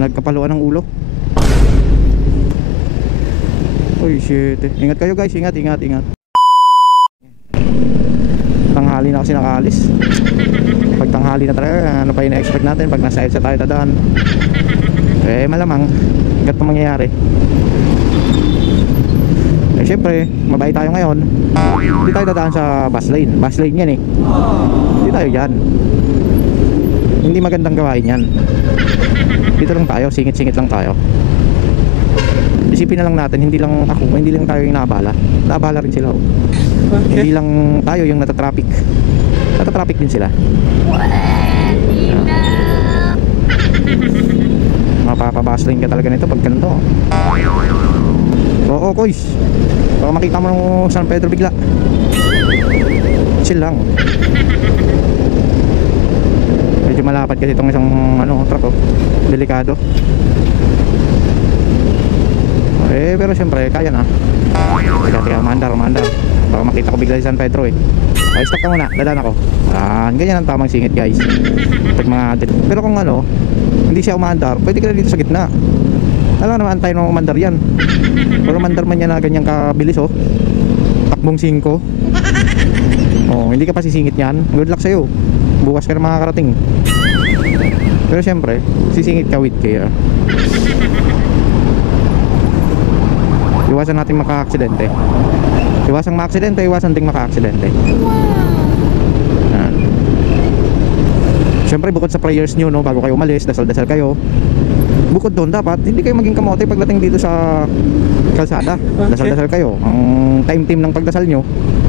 Nagkapaluan ng ulo. Uy shit, ingat kayo guys, ingat. Tanghali na kasi nakaalis. Pag tanghali na talaga, ano pa yung na-expect natin pag nasa EDSA tayo dadaan? Malamang ganito pa mangyayari. Syempre, mabait tayo ngayon. Hindi tayo dadaan sa bus lane yan Hindi tayo dyan. Hindi magandang gawain yan. Dito lang tayo, singit-singit lang tayo. Isipin na lang natin, hindi lang tayo yung naabala rin sila. Hindi lang tayo yung natatraffic din sila. Mapapabasling ka talaga nito pag ganito. Oo koys, baka makita mo ng San Pedro bigla. Chill lang. Medyo malapad kasi itong isang truck delikado. Pero syempre kaya na. Tiga mandar. Baka makita ko bigla si San Pedro Ay stop ka muna, dadaan ako. Ganyan ang tamang singit guys. Pero kung hindi siya umandar, pwede ka na dito sa gitna. Alam naman tayo ng umandar yan. Pero umandar man yan na ganyang kabilis takbong 5. Hindi ka pa sisingit yan. Good luck sa'yo, bukas ka na makakarating. Pero syempre sisingit ka with care. Iwasan natin maka-aksidente. Iwasan maka-aksidente, iwasan ding maka-aksidente. Siyempre bukod sa prayers nyo bago kayo umalis, dasal-dasal kayo. Bukod doon dapat hindi kayo maging kamote pagdating dito sa kalsada. Dasal-dasal kayo. Ang time ng pagdasal nyo,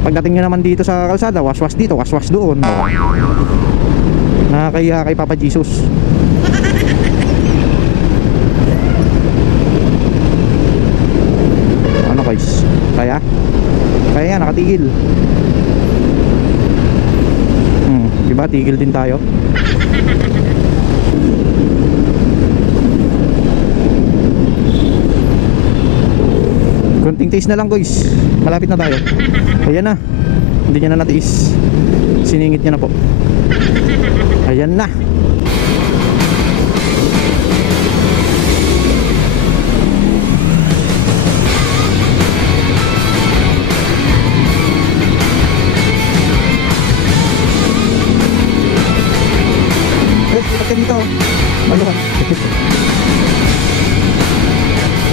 pagdating nyo naman dito sa kalsada, waswas dito, waswas doon. Nakakaya kay Papa Jesus. Guys, kaya nakatigil. Diba tigil din tayo. Konting taste na lang guys, malapit na tayo. Ayan na, hindi niya na natiis, siningit niya na po. Ayan na. Dito maluhan.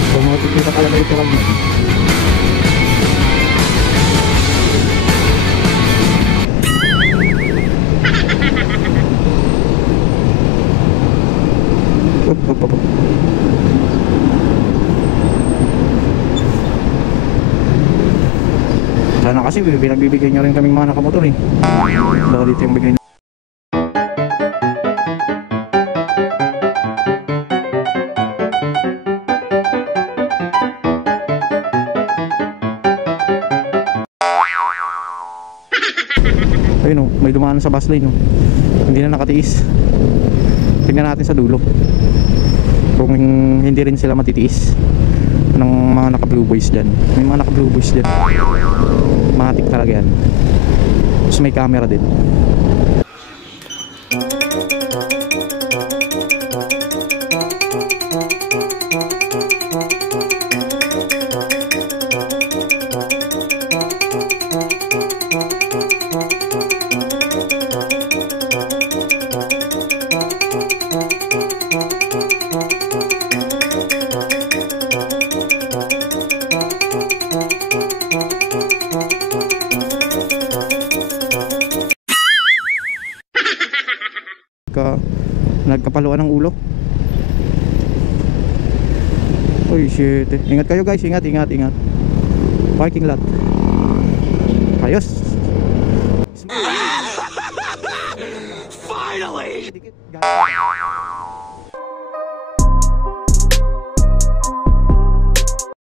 Bumotik kita talaga ito lang yun. Sana kasi pinagbibigay nyo rin kaming mga nakamotor dahil dito yung bigay. Ayun may dumaan sa bus lane hindi na nakatiis. Tingnan natin sa dulo kung hindi rin sila matitiis ng mga naka blue boys dyan. May mga naka blue boys dyan, matik talaga yan. Tapos may camera din. Nagkapaluan ng ulo. Uy shit, ingat kayo guys, ingat. Parking lot. Ayos. Finally.